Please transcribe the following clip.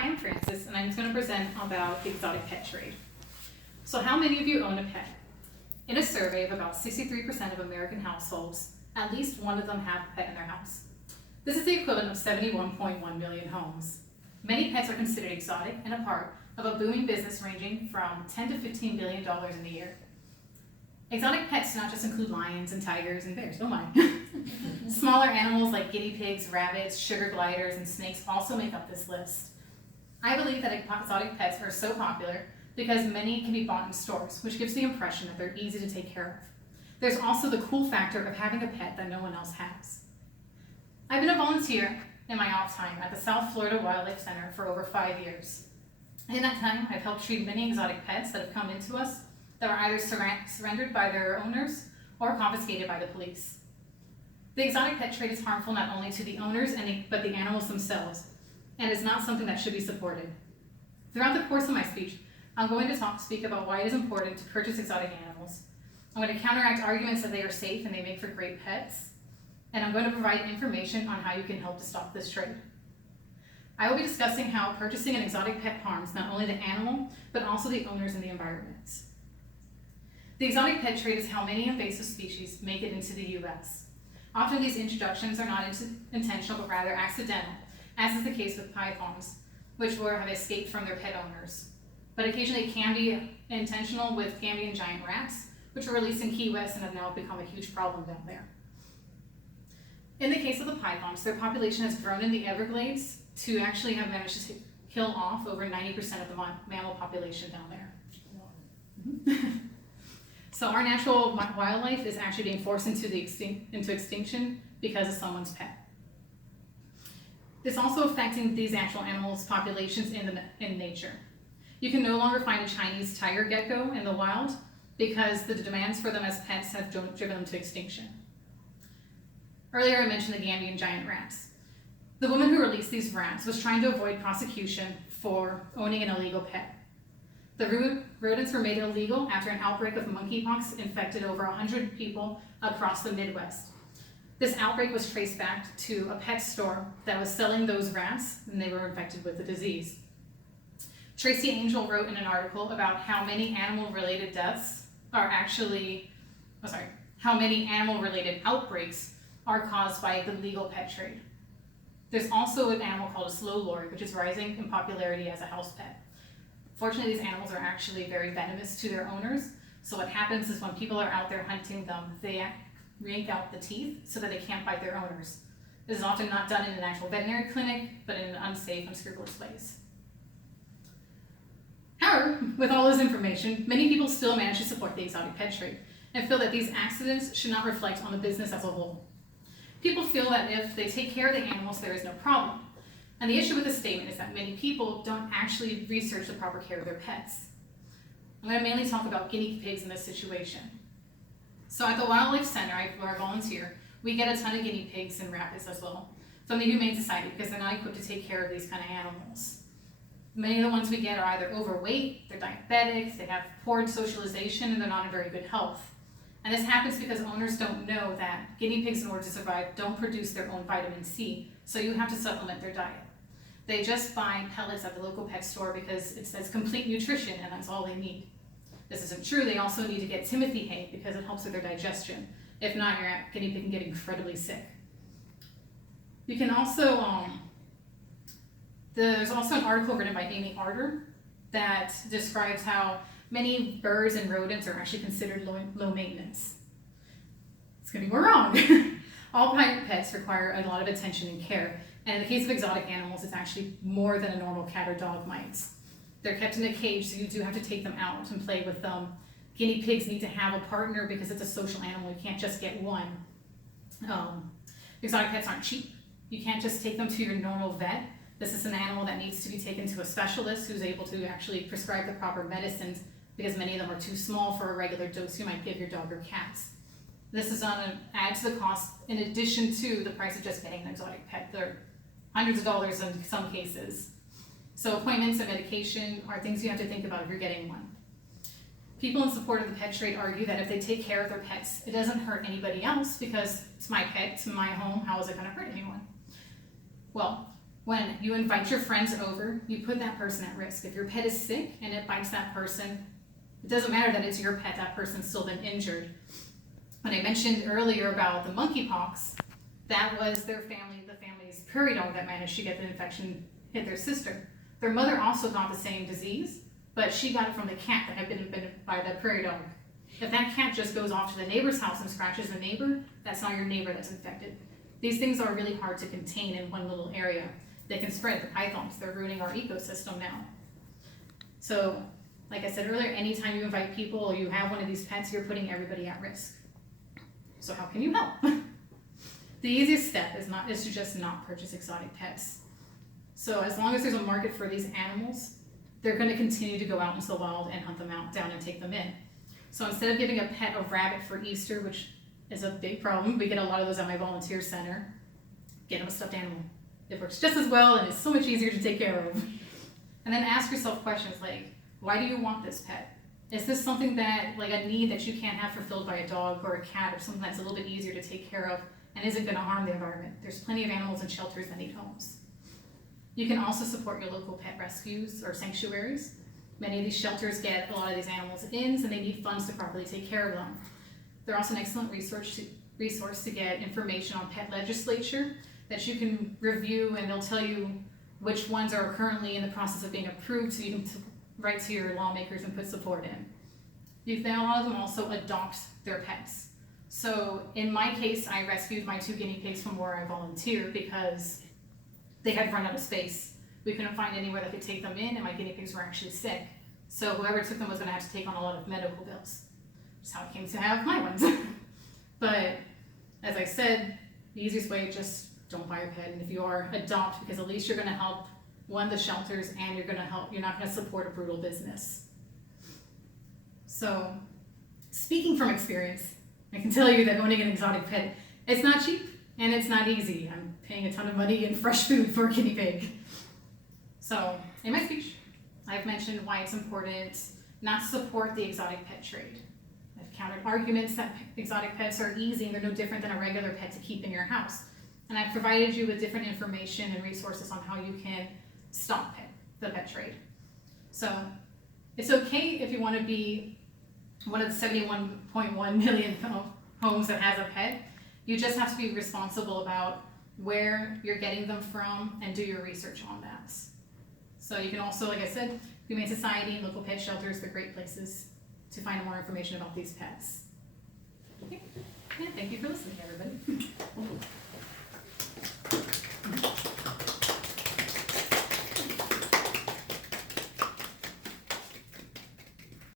Hi, I'm Francis, and I'm just going to present about the exotic pet trade. So how many of you own a pet? In a survey of about 63% of American households, at least one of them have a pet in their house. This is the equivalent of 71.1 million homes. Many pets are considered exotic and a part of a booming business ranging from $10 to $15 billion in a year. Exotic pets do not just include lions and tigers and bears, oh my. Smaller animals like guinea pigs, rabbits, sugar gliders, and snakes also make up this list. I believe that exotic pets are so popular because many can be bought in stores, which gives the impression that they're easy to take care of. There's also the cool factor of having a pet that no one else has. I've been a volunteer in my off time at the South Florida Wildlife Center for over 5 years. In that time, I've helped treat many exotic pets that have come into us that were either surrendered by their owners or confiscated by the police. The exotic pet trade is harmful not only to the owners but the animals themselves, and is not something that should be supported. Throughout the course of my speech, I'm going to speak about why it is important to purchase exotic animals. I'm going to counteract arguments that they are safe and they make for great pets, and I'm going to provide information on how you can help to stop this trade. I will be discussing how purchasing an exotic pet harms not only the animal, but also the owners and the environment. The exotic pet trade is how many invasive species make it into the U.S. Often these introductions are not intentional, but rather accidental, as is the case with pythons, which have escaped from their pet owners. But occasionally it can be intentional with Gambian giant rats, which were released in Key West and have now become a huge problem down there. In the case of the pythons, their population has grown in the Everglades to actually have managed to kill off over 90% of the mammal population down there. So our natural wildlife is actually being forced into extinction because of someone's pet. It's also affecting these actual animals' populations in nature. You can no longer find a Chinese tiger gecko in the wild because the demands for them as pets have driven them to extinction. Earlier I mentioned the Gambian giant rats. The woman who released these rats was trying to avoid prosecution for owning an illegal pet. The rodents were made illegal after an outbreak of monkeypox infected over 100 people across the Midwest. This outbreak was traced back to a pet store that was selling those rats, and they were infected with the disease. Tracy Angel wrote in an article about how many animal-related outbreaks are caused by the legal pet trade. There's also an animal called a slow lord, which is rising in popularity as a house pet. Fortunately, these animals are actually very venomous to their owners. So what happens is when people are out there hunting them, they yank out the teeth so that they can't bite their owners. This is often not done in an actual veterinary clinic, but in unsafe, unscrupulous ways. However, with all this information, many people still manage to support the exotic pet trade and feel that these accidents should not reflect on the business as a whole. People feel that if they take care of the animals, there is no problem. And the issue with this statement is that many people don't actually research the proper care of their pets. I'm going to mainly talk about guinea pigs in this situation. So at the Wildlife Center, where I volunteer, we get a ton of guinea pigs and rabbits as well from the Humane Society because they're not equipped to take care of these kind of animals. Many of the ones we get are either overweight, they're diabetic, they have poor socialization, and they're not in very good health. And this happens because owners don't know that guinea pigs, in order to survive, don't produce their own vitamin C, so you have to supplement their diet. They just buy pellets at the local pet store because it says complete nutrition and that's all they need. This isn't true. They also need to get Timothy hay because it helps with their digestion. If not, your guinea pig can get incredibly sick. You can also, there's also an article written by Amy Arter that describes how many birds and rodents are actually considered low maintenance. It's gonna be more wrong. All pets require a lot of attention and care. And in the case of exotic animals, it's actually more than a normal cat or dog might. They're kept in a cage, so you do have to take them out and play with them. Guinea pigs need to have a partner because it's a social animal. You can't just get one. Exotic pets aren't cheap. You can't just take them to your normal vet. This is an animal that needs to be taken to a specialist who's able to actually prescribe the proper medicines because many of them are too small for a regular dose you might give your dog or cats. This is going to add to the cost in addition to the price of just getting an exotic pet. They're hundreds of dollars in some cases. So appointments and medication are things you have to think about if you're getting one. People in support of the pet trade argue that if they take care of their pets, it doesn't hurt anybody else because it's my pet, it's my home, how is it going to hurt anyone? Well, When you invite your friends over, you put that person at risk. If your pet is sick and it bites that person, it doesn't matter that it's your pet, that person's still been injured. When I mentioned earlier about the monkeypox, that was the family's prairie dog that managed to get the infection, hit their sister. Their mother also got the same disease, but she got it from the cat that had been bitten by the prairie dog. If that cat just goes off to the neighbor's house and scratches the neighbor, that's not your neighbor that's infected. These things are really hard to contain in one little area. They can spread. The pythons, they're ruining our ecosystem now. So, like I said earlier, anytime you invite people or you have one of these pets, you're putting everybody at risk. So how can you help? The easiest step is to just not purchase exotic pets. So as long as there's a market for these animals, they're going to continue to go out into the wild and hunt them down and take them in. So instead of giving a pet a rabbit for Easter, which is a big problem, we get a lot of those at my volunteer center, get them a stuffed animal. It works just as well and it's so much easier to take care of. And then ask yourself questions like, why do you want this pet? Is this something that, like a need that you can't have fulfilled by a dog or a cat or something that's a little bit easier to take care of and isn't going to harm the environment? There's plenty of animals in shelters that need homes. You can also support your local pet rescues or sanctuaries. Many of these shelters get a lot of these animals in, so they need funds to properly take care of them. They're also an excellent resource to get information on pet legislature that you can review, and they'll tell you which ones are currently in the process of being approved, so you can write to your lawmakers and put support in. A lot of them also adopt their pets. So in my case, I rescued my 2 guinea pigs from where I volunteer because they had run out of space. We couldn't find anywhere that could take them in, and my guinea pigs were actually sick. So whoever took them was going to have to take on a lot of medical bills. That's how I came to have my ones. But as I said, the easiest way, just don't buy a pet. And if you are, adopt, because at least you're going to help the shelters, and you're not going to support a brutal business. So speaking from experience, I can tell you that owning an exotic pet, it's not cheap and it's not easy. I'm paying a ton of money in fresh food for a guinea pig. So in my speech, I've mentioned why it's important not to support the exotic pet trade. I've countered arguments that exotic pets are easy and they're no different than a regular pet to keep in your house. And I've provided you with different information and resources on how you can stop the pet trade. So it's okay if you want to be one of the 71.1 million homes that has a pet. You just have to be responsible about where you're getting them from and do your research on that. So you can also, like I said, Humane Society and local pet shelters, they're great places to find more information about these pets. Okay. And thank you for listening, everybody.